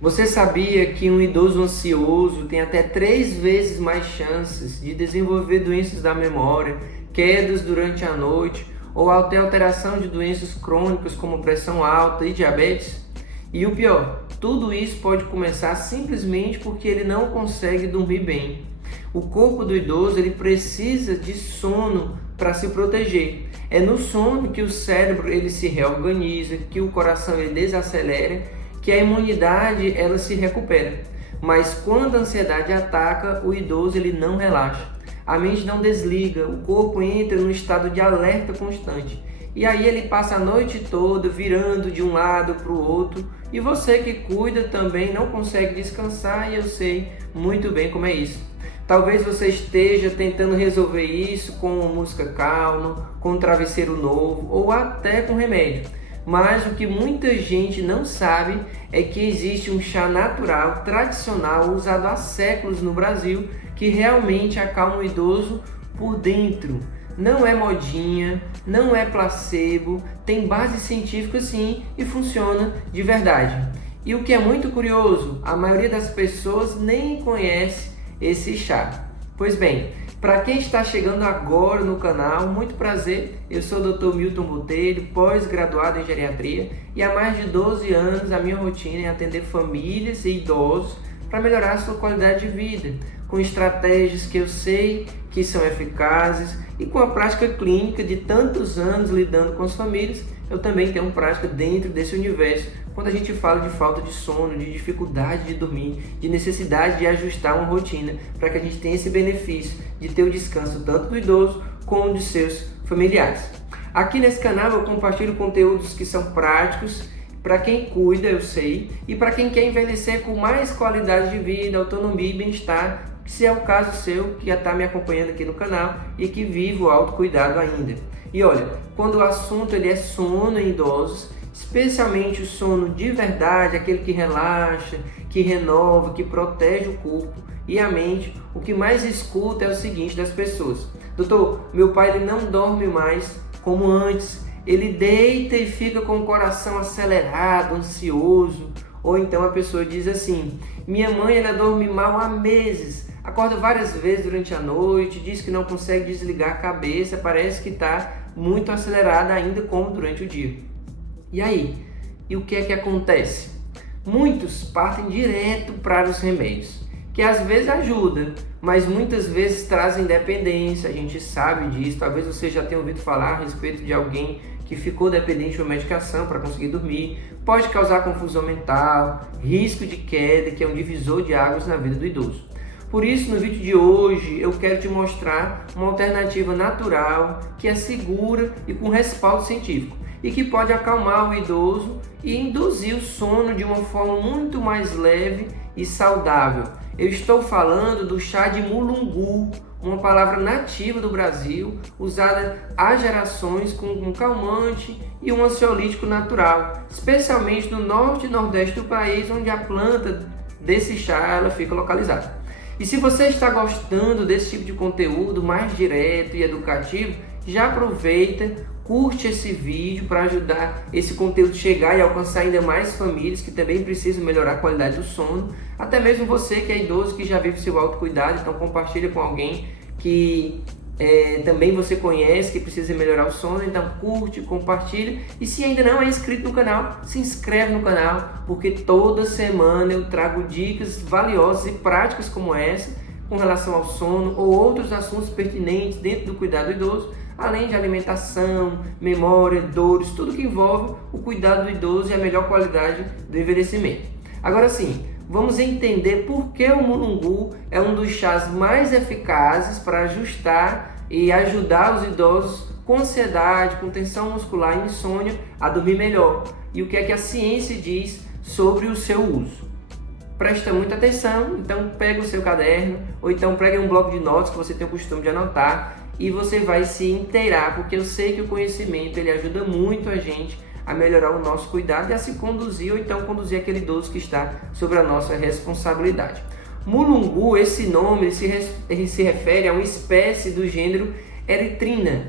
Você sabia que um idoso ansioso tem até 3 vezes mais chances de desenvolver doenças da memória, quedas durante a noite ou até alteração de doenças crônicas como pressão alta e diabetes? E o pior, tudo isso pode começar simplesmente porque ele não consegue dormir bem. O corpo do idoso ele precisa de sono para se proteger. É no sono que o cérebro ele se reorganiza, que o coração ele desacelera, que a imunidade ela se recupera. Mas quando a ansiedade ataca, o idoso ele não relaxa. A mente não desliga, o corpo entra num estado de alerta constante. E aí ele passa a noite toda virando de um lado para o outro. E você que cuida também não consegue descansar, e eu sei muito bem como é isso. Talvez você esteja tentando resolver isso com uma música calma, com um travesseiro novo ou até com remédio. Mas o que muita gente não sabe é que existe um chá natural, tradicional, usado há séculos no Brasil, que realmente acalma o idoso por dentro. Não é modinha, não é placebo, tem base científica sim e funciona de verdade. E o que é muito curioso, a maioria das pessoas nem conhece esse chá. Pois bem, para quem está chegando agora no canal, muito prazer, eu sou o Dr. Milton Botelho, pós-graduado em geriatria, e há mais de 12 anos a minha rotina é atender famílias e idosos para melhorar a sua qualidade de vida, com estratégias que eu sei que são eficazes e com a prática clínica de tantos anos lidando com as famílias, eu também tenho prática dentro desse universo. Quando a gente fala de falta de sono, de dificuldade de dormir, de necessidade de ajustar uma rotina para que a gente tenha esse benefício de ter o descanso tanto do idoso como de seus familiares. Aqui nesse canal eu compartilho conteúdos que são práticos para quem cuida, eu sei, e para quem quer envelhecer com mais qualidade de vida, autonomia e bem-estar, se é o caso seu que já está me acompanhando aqui no canal e que vive o autocuidado ainda. E olha, quando o assunto ele é sono em idosos, especialmente o sono de verdade, aquele que relaxa, que renova, que protege o corpo e a mente, o que mais escuta é o seguinte das pessoas: doutor, meu pai ele não dorme mais como antes, ele deita e fica com o coração acelerado, ansioso. Ou então a pessoa diz assim: minha mãe ela dorme mal há meses, acorda várias vezes durante a noite, diz que não consegue desligar a cabeça, parece que está muito acelerada ainda como durante o dia. E aí? E o que é que acontece? Muitos partem direto para os remédios, que às vezes ajudam, mas muitas vezes trazem dependência, a gente sabe disso. Talvez você já tenha ouvido falar a respeito de alguém que ficou dependente de uma medicação para conseguir dormir. Pode causar confusão mental, risco de queda, que é um divisor de águas na vida do idoso. Por isso, no vídeo de hoje, eu quero te mostrar uma alternativa natural, que é segura e com respaldo científico, e que pode acalmar o idoso e induzir o sono de uma forma muito mais leve e saudável. Eu estou falando do chá de mulungu, uma palavra nativa do Brasil, usada há gerações como um calmante e um ansiolítico natural, especialmente no norte e nordeste do país, onde a planta desse chá ela fica localizada. E se você está gostando desse tipo de conteúdo mais direto e educativo, já aproveita, curte esse vídeo para ajudar esse conteúdo a chegar e alcançar ainda mais famílias que também precisam melhorar a qualidade do sono. Até mesmo você que é idoso, que já vive seu autocuidado, então compartilha com alguém que também você conhece, que precisa melhorar o sono. Então curte, compartilha, e se ainda não é inscrito no canal, se inscreve no canal, porque toda semana eu trago dicas valiosas e práticas como essa, com relação ao sono ou outros assuntos pertinentes dentro do cuidado do idoso, além de alimentação, memória, dores, tudo que envolve o cuidado do idoso e a melhor qualidade do envelhecimento. Agora sim, vamos entender por que o mulungu é um dos chás mais eficazes para ajustar e ajudar os idosos com ansiedade, com tensão muscular e insônia a dormir melhor. E o que é que a ciência diz sobre o seu uso. Presta muita atenção, então pega o seu caderno ou então pega um bloco de notas que você tem o costume de anotar e você vai se inteirar, porque eu sei que o conhecimento ele ajuda muito a gente a melhorar o nosso cuidado e a se conduzir ou então conduzir aquele idoso que está sobre a nossa responsabilidade. Mulungu, esse nome ele se refere a uma espécie do gênero Erythrina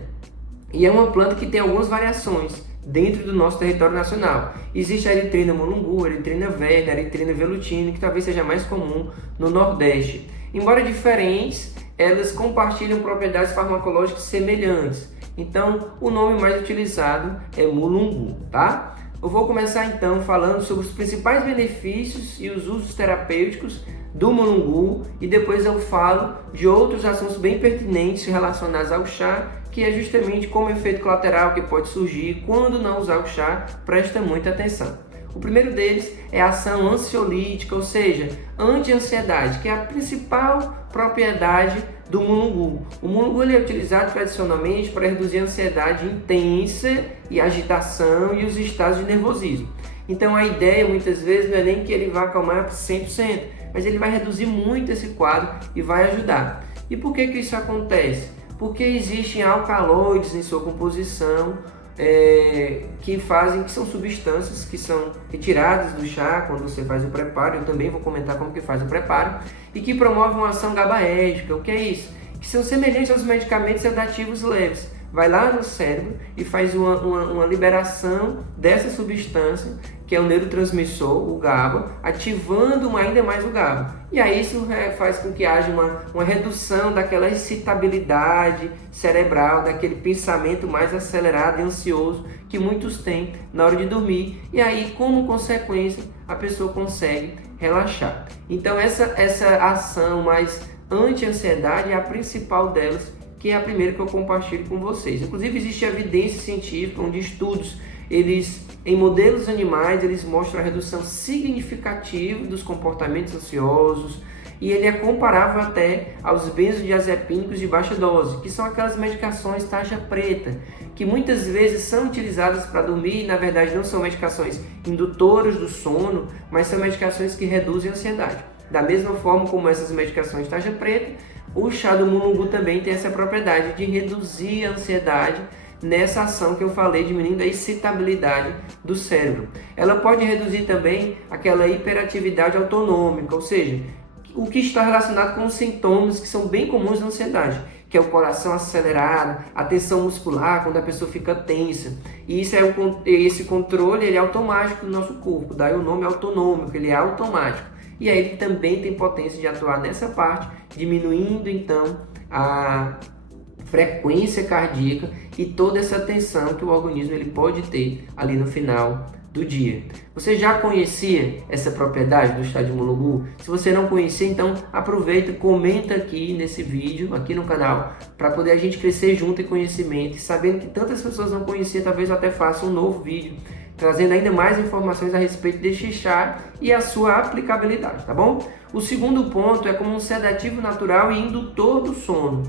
e é uma planta que tem algumas variações dentro do nosso território nacional. Existe a Erythrina molungu, a Erythrina verna, a Erythrina velutina, que talvez seja mais comum no Nordeste. Embora diferentes, elas compartilham propriedades farmacológicas semelhantes. Então, o nome mais utilizado é mulungu, tá? Eu vou começar então falando sobre os principais benefícios e os usos terapêuticos do mulungu e depois eu falo de outros assuntos bem pertinentes relacionados ao chá, que é justamente como efeito colateral que pode surgir quando não usar o chá. Presta muita atenção. O primeiro deles é a ação ansiolítica, ou seja, anti-ansiedade, que é a principal propriedade do mulungu. O mulungu ele é utilizado tradicionalmente para reduzir a ansiedade intensa e agitação e os estados de nervosismo. Então a ideia muitas vezes não é nem que ele vá acalmar 100%, mas ele vai reduzir muito esse quadro e vai ajudar. E por que isso acontece? Porque existem alcaloides em sua composição, que são substâncias que são retiradas do chá quando você faz o preparo. Eu também vou comentar como que faz o preparo, e que promovem uma ação GABAérgica. O que é isso? Que são semelhantes aos medicamentos sedativos leves. Vai lá no cérebro e faz uma liberação dessa substância, que é o neurotransmissor, o GABA, ativando ainda mais o GABA. E aí isso faz com que haja uma redução daquela excitabilidade cerebral, daquele pensamento mais acelerado e ansioso que muitos têm na hora de dormir. E aí, como consequência, a pessoa consegue relaxar. Então essa ação mais anti-ansiedade é a principal delas, que é a primeira que eu compartilho com vocês. Inclusive existe evidência científica onde estudos, em modelos animais, eles mostram a redução significativa dos comportamentos ansiosos, e ele é comparável até aos benzodiazepínicos de baixa dose, que são aquelas medicações tarja preta, que muitas vezes são utilizadas para dormir e na verdade não são medicações indutoras do sono, mas são medicações que reduzem a ansiedade. Da mesma forma como essas medicações tarja preta, o chá do mulungu também tem essa propriedade de reduzir a ansiedade nessa ação que eu falei, diminuindo a excitabilidade do cérebro. Ela pode reduzir também aquela hiperatividade autonômica, ou seja, o que está relacionado com os sintomas que são bem comuns na ansiedade, que é o coração acelerado, a tensão muscular, quando a pessoa fica tensa. E esse controle ele é automático do nosso corpo, daí o nome autonômico, ele é automático. E aí ele também tem potência de atuar nessa parte, diminuindo então a frequência cardíaca e toda essa tensão que o organismo ele pode ter ali no final do dia. Você já conhecia essa propriedade do chá de mulungu? Se você não conhecia, então aproveita, comenta aqui nesse vídeo, aqui no canal, para poder a gente crescer junto em conhecimento, e sabendo que tantas pessoas não conheciam, talvez eu até faça um novo vídeo trazendo ainda mais informações a respeito deste chá e a sua aplicabilidade, tá bom? O segundo ponto é como um sedativo natural e indutor do sono.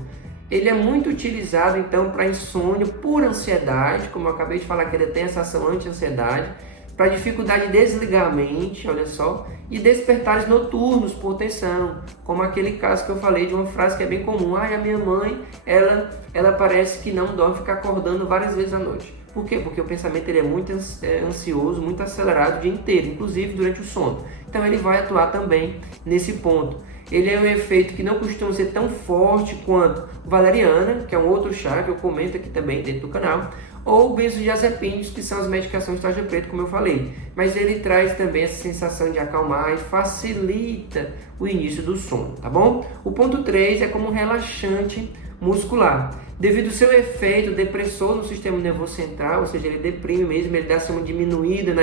Ele é muito utilizado então para insônia por ansiedade, como eu acabei de falar que ele tem essa ação anti-ansiedade, para dificuldade de desligar a mente, olha só, e despertares noturnos por tensão, como aquele caso que eu falei de uma frase que é bem comum: a minha mãe, ela parece que não dorme, fica acordando várias vezes à noite. Por quê? Porque o pensamento ele é muito ansioso, muito acelerado o dia inteiro, inclusive durante o sono. Então ele vai atuar também nesse ponto. Ele é um efeito que não costuma ser tão forte quanto valeriana, que é um outro chá que eu comento aqui também dentro do canal, ou benzodiazepínicos, que são as medicações tarja preta, como eu falei. Mas ele traz também essa sensação de acalmar e facilita o início do sono, tá bom? O ponto 3 é como um relaxante muscular. Devido ao seu efeito depressor no sistema nervoso central, ou seja, ele deprime mesmo, ele dá uma diminuída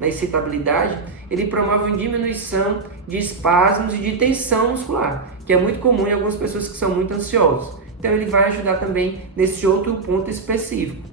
na excitabilidade, ele promove uma diminuição de espasmos e de tensão muscular, que é muito comum em algumas pessoas que são muito ansiosas. Então ele vai ajudar também nesse outro ponto específico.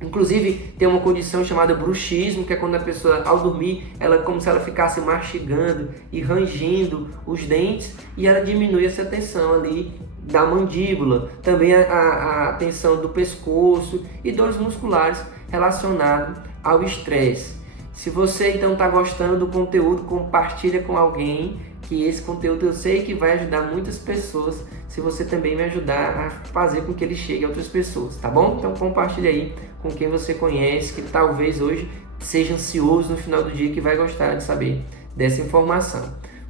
Inclusive tem uma condição chamada bruxismo, que é quando a pessoa ao dormir, ela como se ela ficasse mastigando e rangindo os dentes, e ela diminui essa tensão ali da mandíbula, também a tensão do pescoço e dores musculares relacionadas ao estresse. Se você então está gostando do conteúdo, compartilha com alguém, que esse conteúdo eu sei que vai ajudar muitas pessoas, se você também me ajudar a fazer com que ele chegue a outras pessoas, tá bom? Então compartilha aí com quem você conhece, que talvez hoje seja ansioso no final do dia, que vai gostar de saber dessa informação.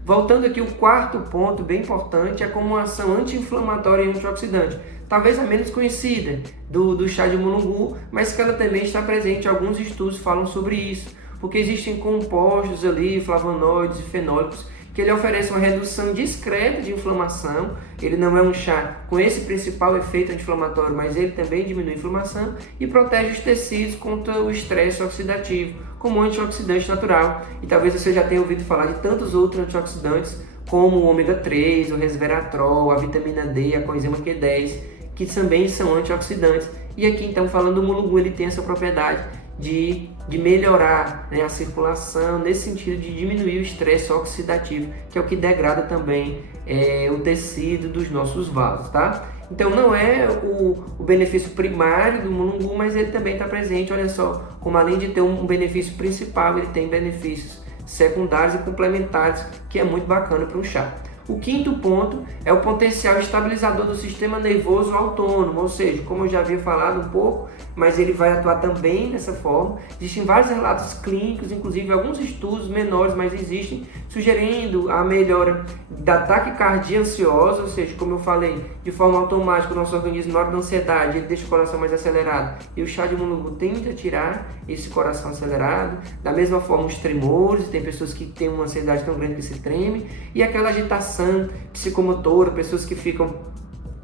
Voltando aqui, o quarto ponto bem importante é como uma ação anti-inflamatória e antioxidante, talvez a menos conhecida do chá de mulungu, mas que ela também está presente, alguns estudos falam sobre isso, porque existem compostos ali, flavonoides e fenólicos, que ele oferece uma redução discreta de inflamação. Ele não é um chá com esse principal efeito anti-inflamatório, mas ele também diminui a inflamação e protege os tecidos contra o estresse oxidativo, como um antioxidante natural. E talvez você já tenha ouvido falar de tantos outros antioxidantes, como o ômega 3, o resveratrol, a vitamina D, a coenzima Q10, que também são antioxidantes. E aqui então, falando do mulungu, ele tem essa propriedade de melhorar, né, a circulação, nesse sentido de diminuir o estresse oxidativo, que é o que degrada também o tecido dos nossos vasos, tá? Então não é o benefício primário do mulungu, mas ele também está presente. Olha só, como além de ter um benefício principal, ele tem benefícios secundários e complementares, que é muito bacana para um chá. O quinto ponto é o potencial estabilizador do sistema nervoso autônomo, ou seja, como eu já havia falado um pouco, mas ele vai atuar também dessa forma. Existem vários relatos clínicos, inclusive alguns estudos menores, mas existem, sugerindo a melhora da taquicardia ansiosa, ou seja, como eu falei, de forma automática o nosso organismo, na hora da ansiedade, ele deixa o coração mais acelerado, e o chá de mulungu tende a tirar esse coração acelerado. Da mesma forma, os tremores, tem pessoas que têm uma ansiedade tão grande que se treme, e aquela agitação psicomotora, pessoas que ficam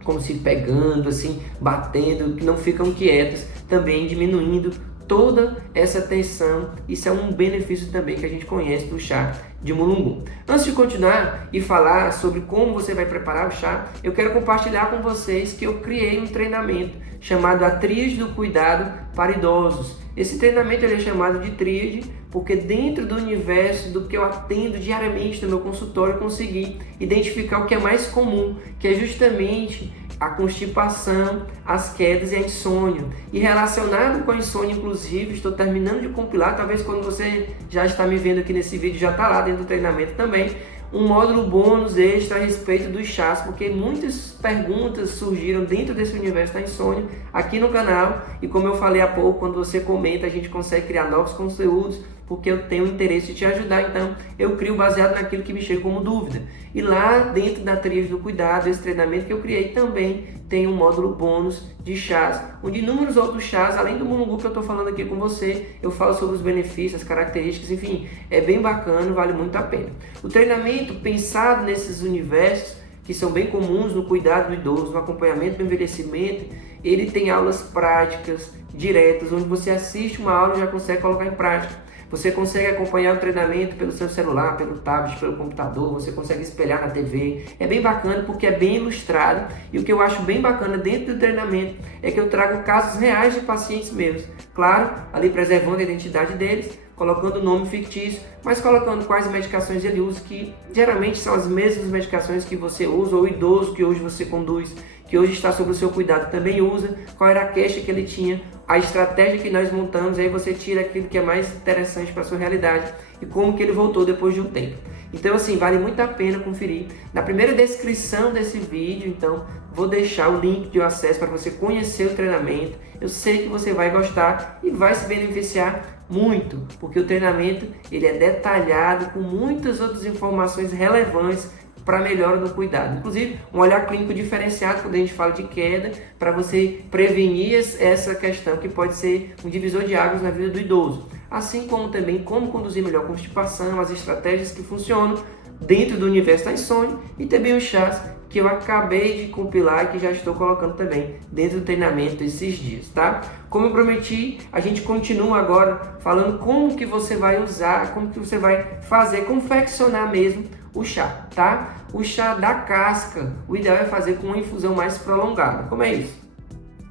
como se pegando, assim, batendo, que não ficam quietas, também diminuindo toda essa tensão. Isso é um benefício também que a gente conhece do chá de mulungu. Antes de continuar e falar sobre como você vai preparar o chá, eu quero compartilhar com vocês que eu criei um treinamento chamado a Tríade do Cuidado para Idosos. Esse treinamento ele é chamado de tríade porque dentro do universo do que eu atendo diariamente no meu consultório, eu consegui identificar o que é mais comum, que é justamente a constipação, as quedas e a insônia. E relacionado com a insônia, inclusive, estou terminando de compilar, talvez quando você já está me vendo aqui nesse vídeo, já está lá dentro do treinamento também, um módulo bônus extra a respeito dos chás, porque muitas perguntas surgiram dentro desse universo da insônia aqui no canal, e como eu falei há pouco, quando você comenta, a gente consegue criar novos conteúdos, porque eu tenho interesse de te ajudar. Então eu crio baseado naquilo que me chega como dúvida. E lá dentro da Tríade do Cuidado, esse treinamento que eu criei, também tem um módulo bônus de chás, onde inúmeros outros chás, além do mulungu que eu estou falando aqui com você, eu falo sobre os benefícios, as características, enfim, é bem bacana, vale muito a pena. O treinamento pensado nesses universos, que são bem comuns no cuidado do idoso, no acompanhamento do envelhecimento, ele tem aulas práticas, diretas, onde você assiste uma aula e já consegue colocar em prática. Você consegue acompanhar o treinamento pelo seu celular, pelo tablet, pelo computador, você consegue espelhar na TV. É bem bacana porque é bem ilustrado, e o que eu acho bem bacana dentro do treinamento é que eu trago casos reais de pacientes meus. Claro, ali preservando a identidade deles, colocando o nome fictício, mas colocando quais medicações ele usa, que geralmente são as mesmas medicações que você usa, ou o idoso que hoje você conduz, que hoje está sob o seu cuidado, também usa, qual era a queixa que ele tinha, a estratégia que nós montamos, aí você tira aquilo que é mais interessante para a sua realidade e como que ele voltou depois de um tempo. Então assim, vale muito a pena conferir. Na primeira descrição desse vídeo, então, vou deixar o link de acesso para você conhecer o treinamento. Eu sei que você vai gostar e vai se beneficiar muito, porque o treinamento ele é detalhado com muitas outras informações relevantes para a melhora do cuidado. Inclusive, um olhar clínico diferenciado quando a gente fala de queda, para você prevenir essa questão que pode ser um divisor de águas na vida do idoso. Assim como também como conduzir melhor a constipação, as estratégias que funcionam dentro do universo da insônia, e também os chás que eu acabei de compilar e que já estou colocando também dentro do treinamento esses dias, tá? Como eu prometi, a gente continua agora falando como que você vai usar, como que você vai fazer, confeccionar mesmo o chá, tá? O chá da casca, o ideal é fazer com uma infusão mais prolongada. Como é isso?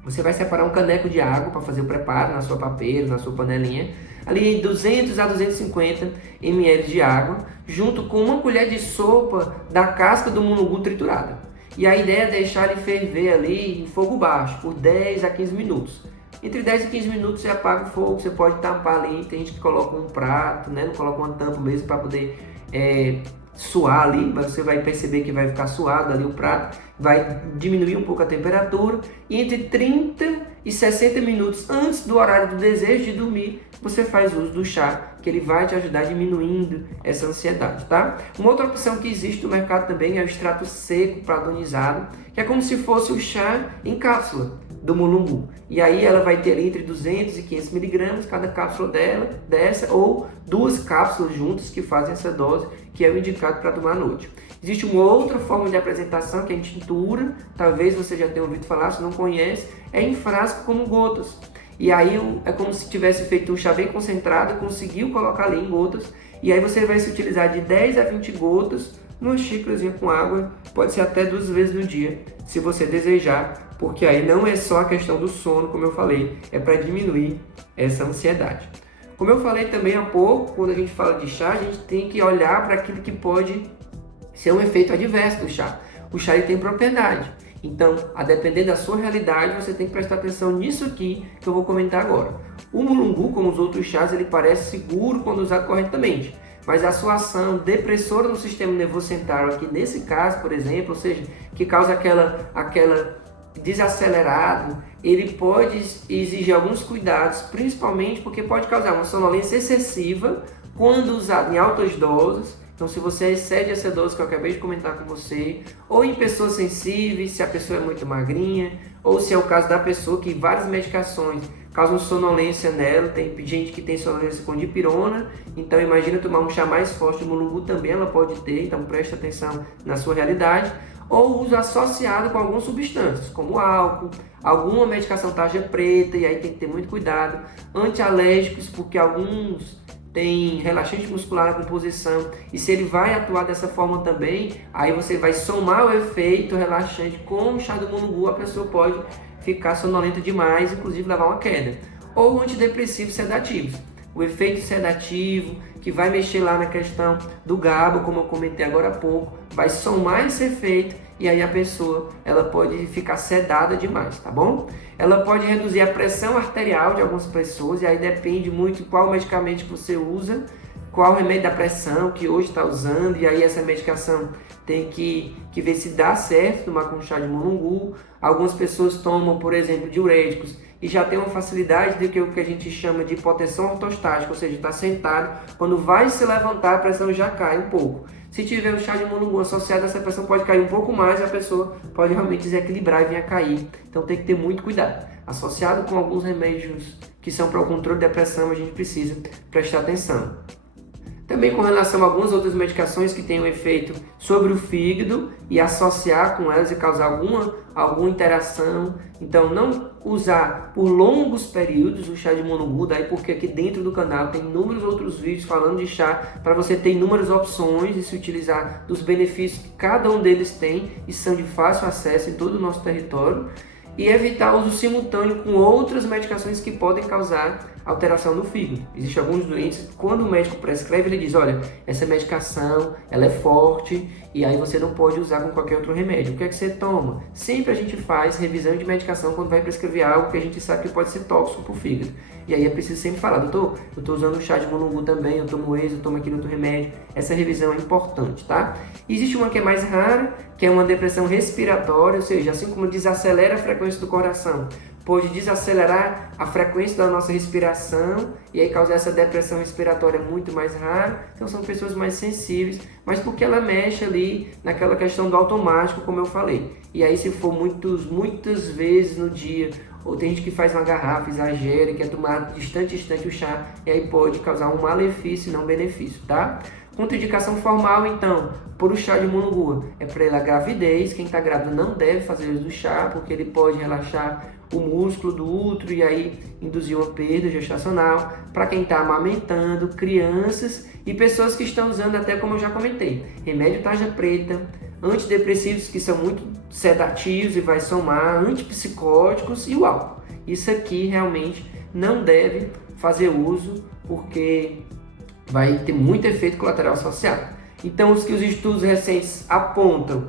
Você vai separar um caneco de água para fazer o preparo na sua papeira, na sua panelinha, ali 200 a 250 ml de água, junto com uma colher de sopa da casca do mulungu triturada. E a ideia é deixar ele ferver ali em fogo baixo por 10 a 15 minutos. Entre 10 e 15 minutos você apaga o fogo, você pode tampar ali, tem gente que coloca um prato, né? Não coloca uma tampa mesmo para poder suar ali, você vai perceber que vai ficar suado ali o prato, vai diminuir um pouco a temperatura, e entre 30 e 60 minutos antes do horário do desejo de dormir, você faz uso do chá, que ele vai te ajudar diminuindo essa ansiedade, tá? Uma outra opção que existe no mercado também é o extrato seco pradonizado, que é como se fosse o chá em cápsula do mulungu. E aí ela vai ter entre 200 e 500 miligramas cada cápsula dessa, ou 2 cápsulas juntas que fazem essa dose, que é o indicado para tomar à noite. Existe uma outra forma de apresentação, que é em tintura, talvez você já tenha ouvido falar, se não conhece, é em frasco como gotas. E aí é como se tivesse feito um chá bem concentrado, conseguiu colocar ali em gotas, e aí você vai se utilizar de 10 a 20 gotas numa xícarazinha com água, pode ser até 2 vezes no dia, se você desejar, porque aí não é só a questão do sono, como eu falei, é para diminuir essa ansiedade. Como eu falei também há pouco, quando a gente fala de chá, a gente tem que olhar para aquilo que pode ser um efeito adverso do chá. O chá ele tem propriedade. Então, a depender da sua realidade, você tem que prestar atenção nisso aqui que eu vou comentar agora. O mulungu, como os outros chás, ele parece seguro quando usado corretamente, mas a sua ação depressora no sistema nervoso central, aqui nesse caso, por exemplo, ou seja, que causa aquela desacelerado, ele pode exigir alguns cuidados, principalmente porque pode causar uma sonolência excessiva quando usado em altas doses. Então, se você excede essa dose que eu acabei de comentar com você, ou em pessoas sensíveis, se a pessoa é muito magrinha, ou se é o caso da pessoa que várias medicações causam sonolência nela, tem gente que tem sonolência com dipirona, então imagina tomar um chá mais forte, o mulungu também ela pode ter, então preste atenção na sua realidade, ou uso associado com algumas substâncias, como álcool, alguma medicação tarja preta, e aí tem que ter muito cuidado, antialérgicos, porque alguns tem relaxante muscular na composição, e se ele vai atuar dessa forma também, aí você vai somar o efeito relaxante com o chá do mulungu, a pessoa pode ficar sonolenta demais, inclusive levar uma queda. Ou antidepressivos sedativos, o efeito sedativo, que vai mexer lá na questão do GABA, como eu comentei agora há pouco, vai somar esse efeito, e aí a pessoa ela pode ficar sedada demais, tá bom? Ela pode reduzir a pressão arterial de algumas pessoas, e aí depende muito de qual medicamento que você usa, qual remédio da pressão que hoje está usando, e aí essa medicação tem que ver se dá certo tomar com chá de mulungu. Algumas pessoas tomam, por exemplo, diuréticos e já tem uma facilidade de que o que a gente chama de hipotensão ortostática, ou seja, está sentado, quando vai se levantar a pressão já cai um pouco. Se tiver o chá de mulungu associado, essa pressão pode cair um pouco mais e a pessoa pode realmente desequilibrar e vir a cair. Então tem que ter muito cuidado. Associado com alguns remédios que são para o controle da pressão, a gente precisa prestar atenção. Também com relação a algumas outras medicações que têm um efeito sobre o fígado e associar com elas e causar alguma interação. Então, não usar por longos períodos o chá de mulungu, daí porque aqui dentro do canal tem inúmeros outros vídeos falando de chá, para você ter inúmeras opções e se utilizar dos benefícios que cada um deles tem e são de fácil acesso em todo o nosso território. E evitar o uso simultâneo com outras medicações que podem causar alteração no fígado. Existem alguns doentes, quando o médico prescreve, ele diz, olha, essa medicação, ela é forte e aí você não pode usar com qualquer outro remédio. O que é que você toma? Sempre a gente faz revisão de medicação quando vai prescrever algo que a gente sabe que pode ser tóxico para o fígado. E aí é preciso sempre falar, doutor, eu estou usando o chá de mulungu também, eu tomo esse, eu tomo aquele outro remédio. Essa revisão é importante, tá? Existe uma que é mais rara, que é uma depressão respiratória, ou seja, assim como desacelera a frequência do coração, pode desacelerar a frequência da nossa respiração e aí causar essa depressão respiratória muito mais rara. Então são pessoas mais sensíveis, mas porque ela mexe ali naquela questão do automático, como eu falei. E aí se for muitas vezes no dia, ou tem gente que faz uma garrafa, exagera, quer tomar distante o chá, e aí pode causar um malefício e não benefício, tá? Contraindicação formal, então, por o chá de mulungu, é para a gravidez. Quem está grávida não deve fazer uso do chá, porque ele pode relaxar o músculo do útero e aí induzir uma perda gestacional. Para quem está amamentando, crianças e pessoas que estão usando, até como eu já comentei, remédio tarja preta, antidepressivos que são muito sedativos e vai somar, antipsicóticos e o álcool. Isso aqui realmente não deve fazer uso, porque vai ter muito efeito colateral associado. Então, os estudos recentes apontam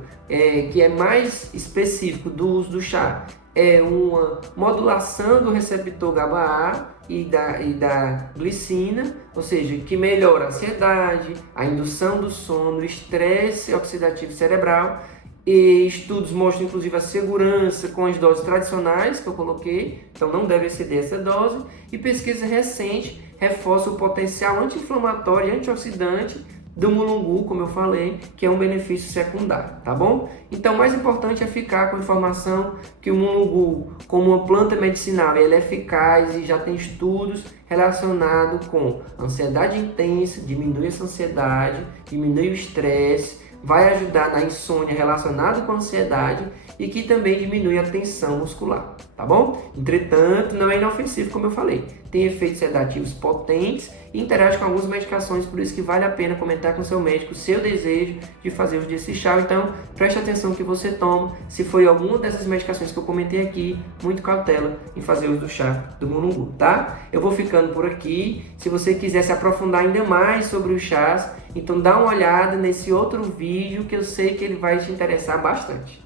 que é mais específico do uso do chá é uma modulação do receptor GABA-A e da glicina, ou seja, que melhora a ansiedade, a indução do sono, o estresse oxidativo cerebral. E estudos mostram inclusive a segurança com as doses tradicionais que eu coloquei, então não deve exceder essa dose. E pesquisa recente reforça o potencial anti-inflamatório e antioxidante do mulungu, como eu falei, que é um benefício secundário, tá bom? Então, o mais importante é ficar com a informação que o mulungu, como uma planta medicinal, ele é eficaz e já tem estudos relacionados com ansiedade intensa, diminui essa ansiedade, diminui o estresse, vai ajudar na insônia relacionada com a ansiedade e que também diminui a tensão muscular, tá bom? Entretanto, não é inofensivo, como eu falei. Tem efeitos sedativos potentes e interage com algumas medicações, por isso que vale a pena comentar com seu médico o seu desejo de fazer uso desse chá. Então, preste atenção no que você toma. Se foi alguma dessas medicações que eu comentei aqui, muito cautela em fazer uso do chá do mulungu, tá? Eu vou ficando por aqui. Se você quiser se aprofundar ainda mais sobre os chás, então dá uma olhada nesse outro vídeo que eu sei que ele vai te interessar bastante.